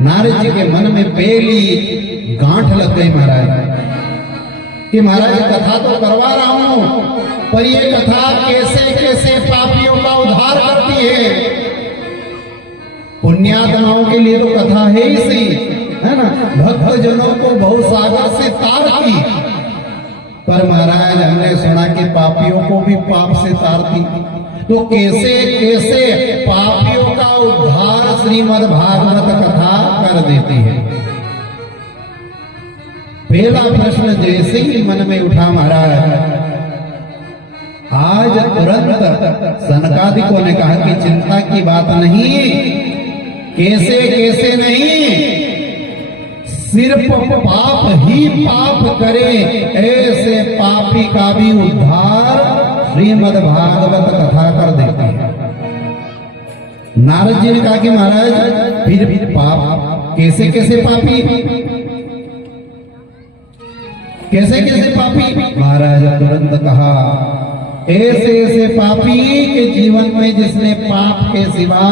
नारद जी के मन में पहली गांठ लग गई महाराज कि महाराज कथा तो करवा रहा हूं, पर ये कथा कैसे कैसे पापियों का उद्धार करती है। पुण्यात्माओं के लिए तो कथा है ही सही, है ना, भक्त जनों को बहु सागर से तारती, पर महाराज हमने सुना कि पापियों को भी पाप से तारती। तो कैसे कैसे पापियों का उद्धार श्रीमद् भागवत कथा कर देती है। पहला प्रश्न जैसे ही मन में उठा महाराज, आज तुरंत सनकादिकों ने कहा कि चिंता की बात नहीं, कैसे कैसे नहीं, सिर्फ पाप ही पाप करे ऐसे पापी का भी उद्धार श्रीमद् भागवत कथा कर देती है। नारद जी ने कहा कि महाराज फिर पाप कैसे कैसे पापी, कैसे कैसे पापी। महाराज तुरंत कहा ऐसे ऐसे पापी के जीवन में जिसने पाप के सिवा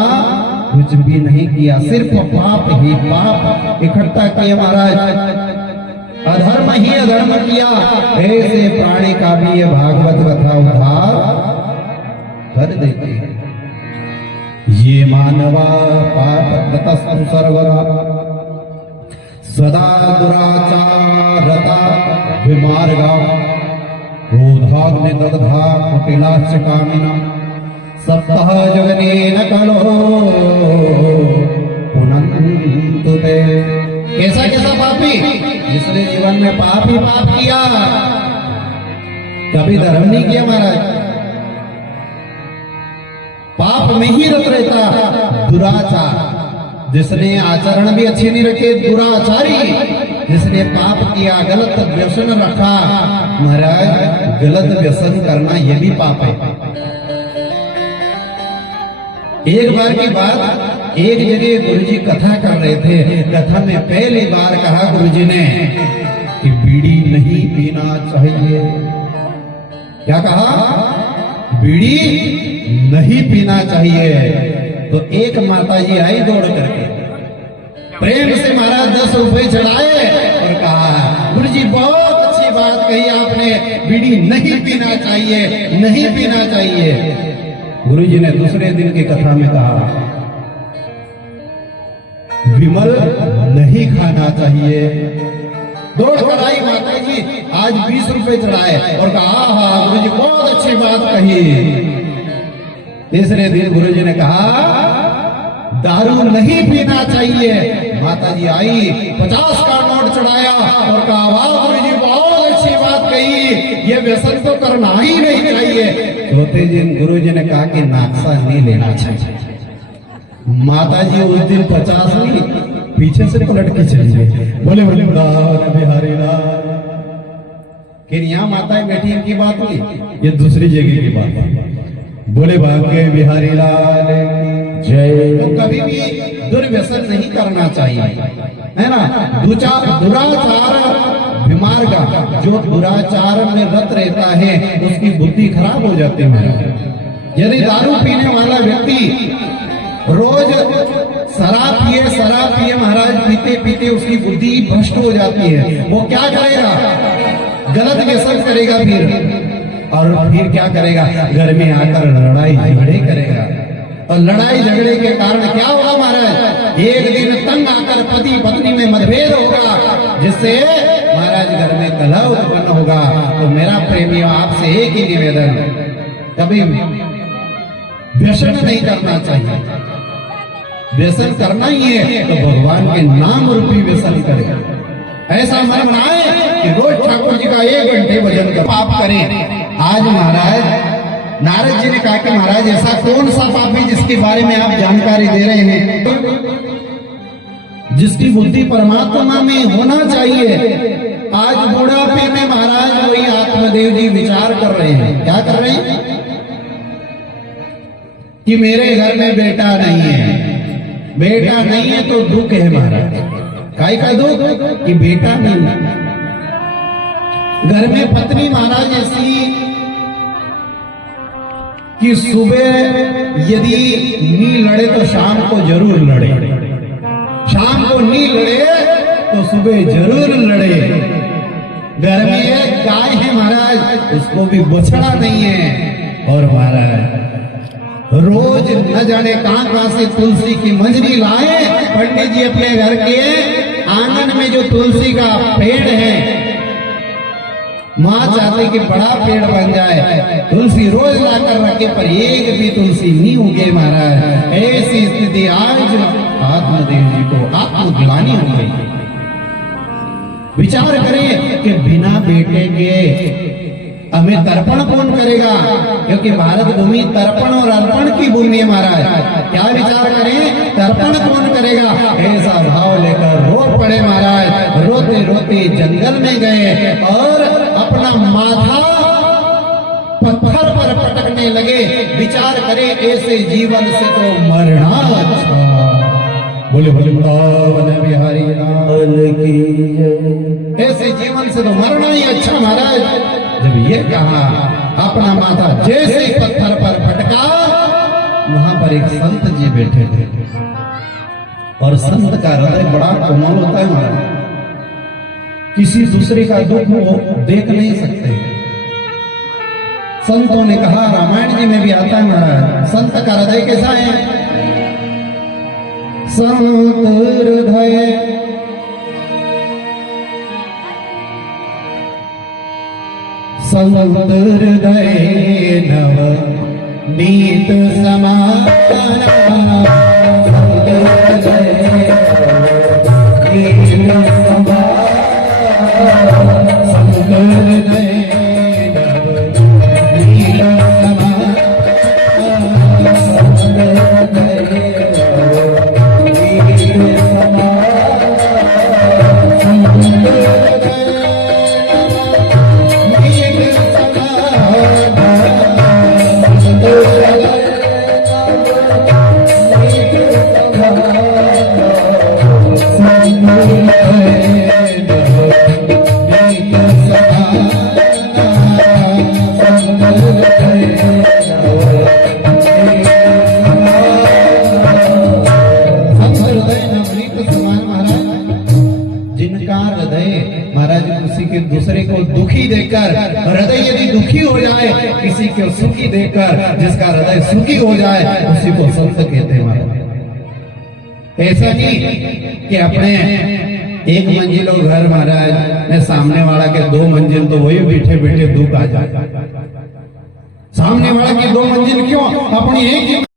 कुछ भी नहीं किया, सिर्फ पाप ही पाप इकट्ठा किए महाराज, अधर्म ही अधर्म किया, ऐसे प्राणी का भी ये भागवत कथा उद्धार कर देती है। ये मानवा पाप ततस्तु सर्वदा सदा दुराचारता विमार्गा क्रोधाग्नि दग्धा कुटिलाश्च कामिना सप्तह जगनेन कलो पुनन्तु ते। कैसा कैसा पापी, जिसने जीवन में पाप ही पाप किया, कभी धर्म नहीं किया महाराज, पाप में ही रत रहता, दुराचार, जिसने आचरण भी अच्छे नहीं रखे, दुराचारी, जिसने पाप किया, गलत व्यसन रखा। महाराज गलत व्यसन करना यह भी पाप है। एक बार की बात, एक जगह गुरुजी कथा कर रहे थे, कथा में पहली बार कहा गुरुजी ने कि बीड़ी नहीं पीना चाहिए। क्या कहा? बीड़ी नहीं पीना चाहिए। तो एक माता जी आई दौड़ करके, प्रेम से महाराज 10 रुपए चढ़ाए और कहा गुरुजी बहुत अच्छी बात कही आपने, बीड़ी नहीं पीना चाहिए, नहीं पीना चाहिए। गुरुजी ने दूसरे दिन की कथा में कहा विमल नहीं खाना चाहिए। दौड़ कर आई माता जी, आज 20 रुपए चढ़ाए और कहा हाँ गुरुजी बहुत अच्छी बात कही। तीसरे दिन गुरुजी ने कहा दारू नहीं पीना चाहिए। माता जी आई 50 का नोट चढ़ाया और कहा वाह गुरुजी बहुत अच्छी बात कही, ये व्यसन तो करना ही नहीं चाहिए। चौथे दिन गुरुजी ने कहा कि नाश्ता नहीं लेना चाहिए। माता जी उस दिन 50 नहीं पीछे से पलट के चली गई, बोले बिहारी लाल। फिर यहाँ माताएं बैठी इनकी बात हुई, ये दूसरी जगह की बात है। बोले भाग्य बिहारी लाल जय। तो कभी भी दुर्व्यसन नहीं करना चाहिए, है ना। दुराचार बीमार का, जो दुराचार में रत रहता है उसकी बुद्धि खराब हो जाती है। यदि दारू पीने वाला व्यक्ति रोज शराब पिए महाराज, पीते पीते उसकी बुद्धि भ्रष्ट हो जाती है। वो क्या करेगा? गलत व्यसन करेगा और फिर क्या करेगा? घर में आकर लड़ाई झगड़े करेगा और लड़ाई झगड़े के कारण क्या होगा महाराज? एक दिन तंग आकर पति पत्नी में मतभेद होगा, जिससे महाराज घर में कलह उत्पन्न होगा। तो मेरा प्रेमियों आपसे एक ही निवेदन, कभी व्यसन नहीं करना चाहिए। व्यसन करना ही है तो भगवान के नाम रूपी व्यसन करें। ऐसा मन बनाए कि रोज ठाकुर जी का 1 घंटे भजन कर पाप करें। आज महाराज नारद जी ने कहा कि महाराज ऐसा कौन सा पापी जिसके बारे में आप जानकारी दे रहे हैं, जिसकी बुद्धि परमात्मा में होना चाहिए। आज बुढ़ापे में महाराज वही आत्मदेव जी विचार कर रहे हैं। क्या कर रहे हैं? कि मेरे घर में बेटा नहीं है। बेटा नहीं है तो दुख है महाराज। काय का दुख? कि बेटा नहीं है। घर में पत्नी महाराज ऐसी कि सुबह यदि नहीं लड़े तो शाम को जरूर लड़े। शाम को नहीं लड़े तो सुबह जरूर लड़े। गर्मी है, गाय है महाराज, उसको भी बछड़ा नहीं है। और महाराज रोज न जाने कहां से तुलसी की मंजरी लाए। पंडित जी अपने घर के आंगन में जो तुलसी का पेड़ है, माँ चाहती कि बड़ा पेड़ बन जाए, तुलसी रोज लाकर रखे, पर एक भी तुलसी नहीं उगे महाराज। ऐसी स्थिति आज आत्मदेव जी को आत्मग्लानि हो गई। विचार करें कि बिना बेटे के हमें तर्पण कौन करेगा, क्योंकि भारत भूमि तर्पण और अर्पण की भूमि है महाराज। क्या विचार करें, तर्पण कौन करेगा, ऐसा भाव लेकर रो पड़े महाराज। रोते रोते जंगल में गए और अपना माथा पत्थर पर पटकने लगे। विचार करें, ऐसे जीवन से तो मरना अच्छा। बोले बोले वृंदावन बिहारी लाल की जय। ऐसे जीवन से तो मरना ही अच्छा महाराज। जब ये कहा, अपना माथा जैसे ही पत्थर पर पटका, वहां पर एक संत जी बैठे थे। और संत का हृदय बड़ा कोमल होता है महाराज, किसी दूसरे का दुख वो देख नहीं सकते। संतों ने कहा, रामायण जी में भी आता है महाराज, संत का हृदय कैसा है। संत हृदय संत हृदय नव नीत समान। संत हृदय नीत समान। संत हृदय नव नीत समान। संत हृदय नव नीत समान। दूसरे को दुखी देकर, हृदय यदि दुखी हो जाए, किसी को सुखी देकर, जिसका हृदय सुखी हो जाए, उसी को संत कहते हैं। ऐसा नहीं कि अपने एक मंजिलो घर महाराज में सामने वाला के 2 मंजिल, तो वही बैठे बैठे दुख आ जाए। सामने वाला की 2 मंजिल क्यों, अपनी एक